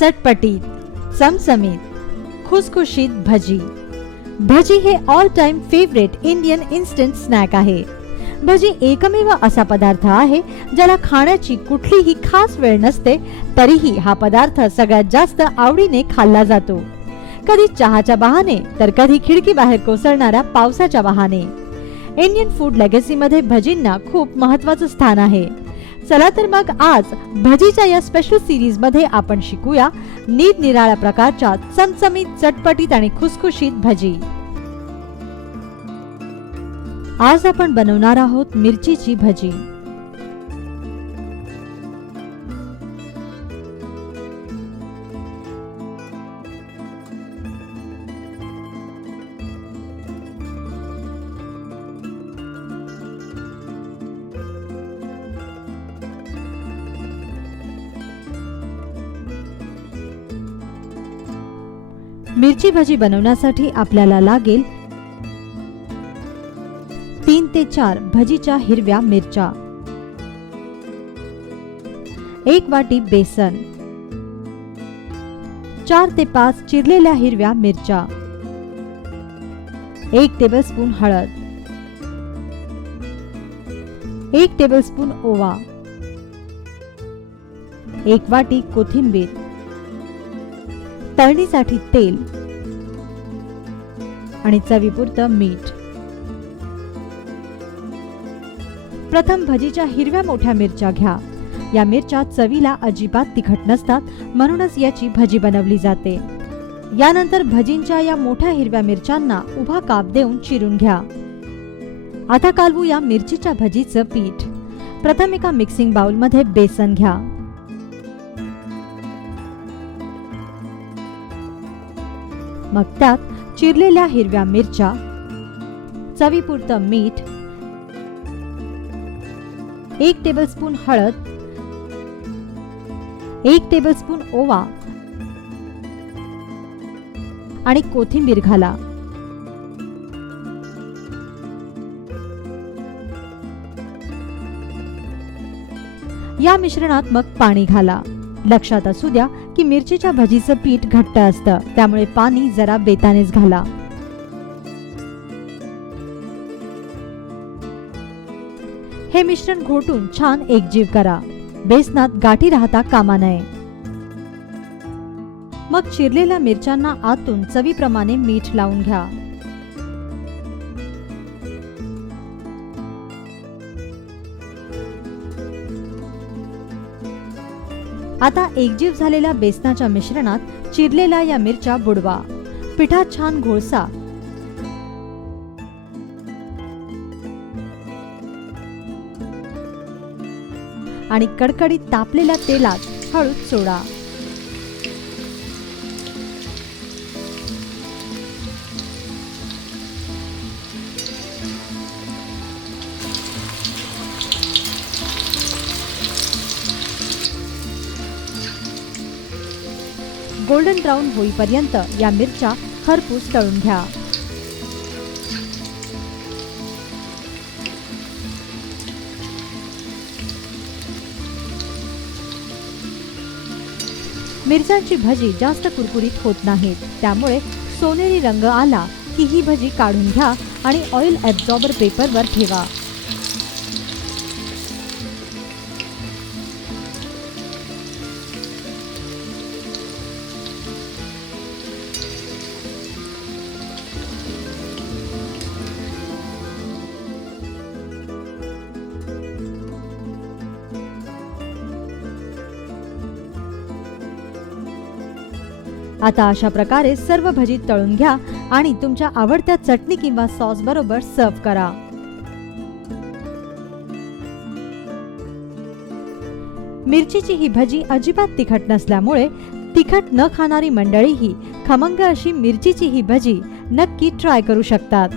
चटपटीत, चमचमीत, खुसखुशीत भजी. भजी हे all time favourite Indian instant snack आहे. भजी एकमेव असा पदार्थ आहे ज्याला खाण्याची कुठलीही खास वेळ नसते, तरीही हा पदार्थ सगळ्यात जास्त आवडीने खाल्ला जातो. कधी चहाच्या बहाने तर कधी खिडकी बाहेर कोसळणाऱ्या पावसाच्या बहाने. इंडियन फूड लेगसी मध्ये भजींना खूप महत्त्वाचं स्थान आहे. चला तर मग आज भजीच्या या स्पेशल सिरीज मध्ये आपण शिकूया निरनिराळ्या प्रकारच्या चमचमीत, चटपटीत आणि खुसखुशीत भजी. आज आपण बनवणार आहोत मिरचीची भजी. मिरची भजी बनवण्यासाठी आपल्याला लागेल 3 ते 4 भजीच्या हिरव्या मिरच्या, 1 वाटी बेसन, 4 ते 5 चिरलेल्या हिरव्या मिरच्या, 1 टेबलस्पून हळद, 1 टेबलस्पून ओवा, 1 वाटी कोथिंबीर, तळणीसाठी तेल आणि चवीपुरतं मीठ. प्रथम भजीच्या हिरव्या मोठ्या मिरच्या घ्या. या मिरच्या चवीला अजिबात तिखट नसतात, म्हणूनच याची भजी बनवली जाते. यानंतर भजींच्या या मोठ्या हिरव्या मिरच्यांना उभा काप देऊन चिरून घ्या. आता कालवू या मिरचीच्या भजीचं पीठ. प्रथम एका मिक्सिंग बाउल मध्ये बेसन घ्या. मग त्यात चिरलेल्या हिरव्या मिरच्या, चवीपुरतं मीठ, 1 टेबलस्पून हळद, 1 टेबलस्पून ओवा आणि कोथिंबीर घाला. या मिश्रणात मग पाणी घाला. लक्षात असू द्या की मिरचीच्या भजीचं पीठ घट्ट असतं, त्यामुळे पाणी जरा बेतानेच घाला. हे मिश्रण घोटून छान एकजीव करा. बेसनात गाठी राहता कामा नये. मग चिरलेल्या मिरच्यांना आतून चवीप्रमाणे मीठ लावून घ्या. आता एकजीव झालेल्या बेसनाच्या मिश्रणात चिरलेल्या या मिरच्या बुडवा. पिठात छान घोळसा. आणि कडकडीत तापलेल्या तेलात हळूच सोडा. गोल्डन ब्राऊन होईपर्यंत या मिरच्या खरपूस तळून घ्या. मिरच्यांची भजी जास्त कुरकुरीत होत नाहीत, त्यामुळे सोनेरी रंग आला की ही भजी काढून घ्या आणि ऑइल ॲब्झॉर्बर पेपरवर ठेवा. आता अशा प्रकारे सर्व भजी तळून घ्या आणि तुमच्या आवडत्या चटणी किंवा सॉस बरोबर सर्व्ह करा. मिरचीची ही भजी अजिबात तिखट नसल्यामुळे तिखट न खाणारी मंडळीही खमंग अशी मिरचीची ही भजी नक्की ट्राय करू शकतात.